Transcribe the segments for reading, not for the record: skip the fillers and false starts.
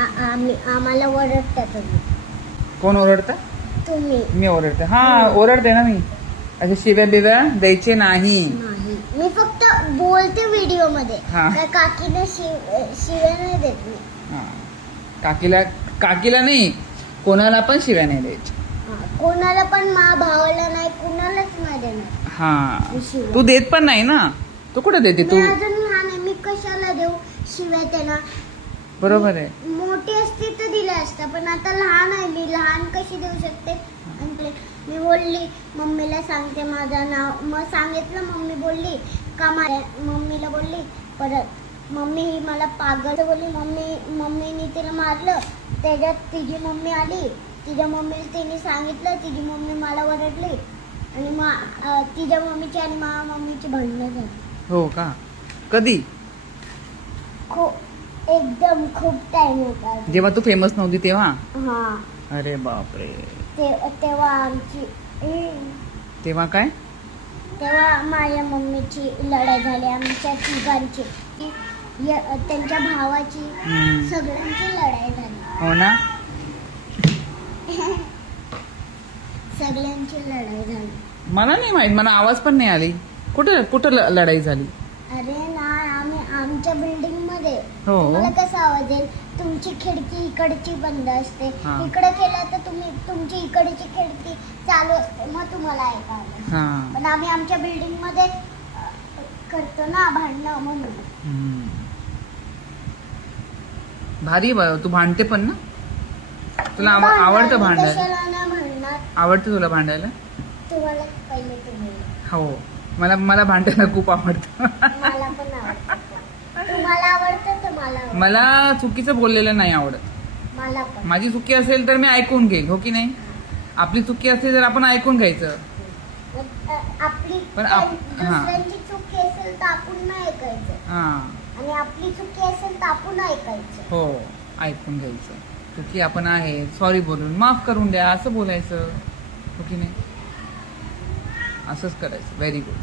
आम्हाला ओरडता तुम्ही. कोण ओरडतं? तुम्ही. मी ओरडते. हा ओरडते ना मी. असे शिव्या बिव्या द्यायचे नाही. नाही, मी फक्त बोलते व्हिडिओ मध्ये. हा. त्या काकीने शिव्या नाही देत मी. हा. काकीला नाही, कोणाला पण शिव्या नाही द्यायच्या. कोणाला पण, भावाला नाही, कुणालाच नाही देणार. हा, शिव्या. तू देत पण नाही ना. तू कुठे देते तू? मी अजून लहान आहे, मी कशाला देऊ शिव्या त्यांना. बरोबर आहे. मोठी असती तर दिल्या असत्या, पण आता लहान आहे मी, लहान कशी देऊ शकते. आणि मी बोलली मम्मीला सांगते माझं नाव, मग सांगितलं. मम्मी बोलली का मम्मीला बोलली परत मम्मी ही मला पागल बोलली. मम्मीने तिला मारलं. त्याच्यात तिची मम्मी आली, तिच्या मम्मीला तिने सांगितलं, तिची मम्मी मला ओरडली आणि मग तिच्या मम्मीची आणि माझ्या मम्मीची भांडणं झाली. हो का? कधी? एकदम खूप टाइम होता जेव्हा तू फेमस नव्हती तेव्हा? हा. अरे बापरे. तेव्हा आमची तेव्हा काय? तेव्हा माझ्या मम्मीची लढाई झाली, आमच्या तिघांची, त्यांच्या भावाची, सगळ्यांची लढाई झाली. हो ना. सगळ्यांची लढाई झाली. मला नाही माहित, मला आवाज पण नाही आली. कुठं लढाई झाली? अरे नाही, आम्ही आमच्या बिल्डिंग मध्ये. हो. तुम्हाला कसा आवाज येईल? तुमची खिडकी इकडची बंद असते, हा. इकडे केलं तर तुमची इकडची खिडकी चालू असते, मग तुम्हाला ऐकायला. हा. पण आम्ही आमच्या बिल्डिंग मध्ये करतो ना भांडणं, म्हणून. भारी तू भांडते पण ना. तुला आवडतं भांडायला? कशाला नाही भांडणार. आवडतं तुला भांडायला? तुम्हाला पहिले तुम्ही. हो, मला भांडायला खूप आवडतं. मला पण आवडतं. तुम्हाला आवडतं तर मला आवडतं. मला चुकीचं बोललेलं नाही आवडत. मला पण. माझी चुकी असेल तर मी ऐकून घेईन, हो की नाही? आपली चुकी असेल तर आपण ऐकून घ्यायचं. आपली पण दुसऱ्यांची चुकी असेल तर आपण नाही ऐकायचं. हा. आणि आपली चुकी असेल तर आपण ऐकायचं. हो, ऐकून घ्यायचं. चुकी आपण आहे, सॉरी बोलून माफ करून द्या असं बोलायचं, हो की नाही? असंच करायचं. Very good.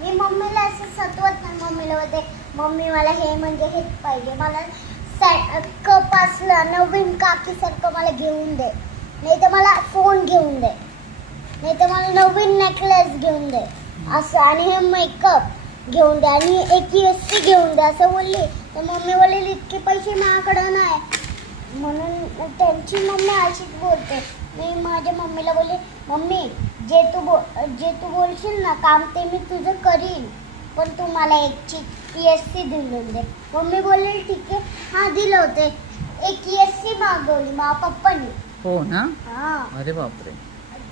मी मम्मीला असं सतवत नाही. मम्मीला होते मम्मी मला हे म्हणजे हेच पाहिजे, मला कप असलं नवीन काकीसारखं मला घेऊन दे, नाही तर मला फोन घेऊन दे, नाही तर मला नवीन नेकलेस घेऊन दे असं, आणि हे मेकअप घेऊन दे, आणि एक एसी घेऊन दे असं बोलली. तर मम्मी बोलली इतके पैसे माझ्याकडं नाही, म्हणून त्यांची मम्मी अशीच बोलते. मी माझ्या मम्मीला बोलली मम्मी जे तू बोलशील ना काम ते मी तुझं करीन, पण तू मला एक एसी दिलून दे. मम्मी बोलली ठीक आहे. हा, दिलं होते. एक एसी मागवली माझ्या पप्पानी. हो ना. हा. अरे बापरे.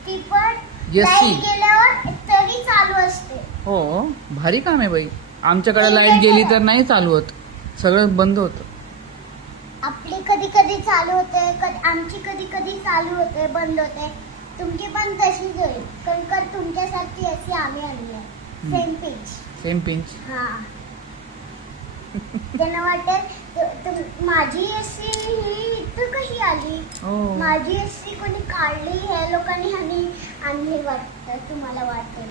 ती पण एसी लाईट गेल्यावर तरी चालू असते. हो, भारी काम आहे बाई. आमच्याकडे लाईट गेली तर नाही चालू होत, सगळं बंद होतं. आपली कधी कधी चालू होते, आमची कधी कधी चालू होते, बंद होते. तुमची पण तशीच होईल, कारण तुमच्यासारखी अशी आम्ही आणली आहे. Same pinch. हा. त्यांना वाटेल माझी एसी ही इथं कशी आली, माझी एसी कोणी काढली, ह्या लोकांनी आणली वाटतं, तुम्हाला वाटेल.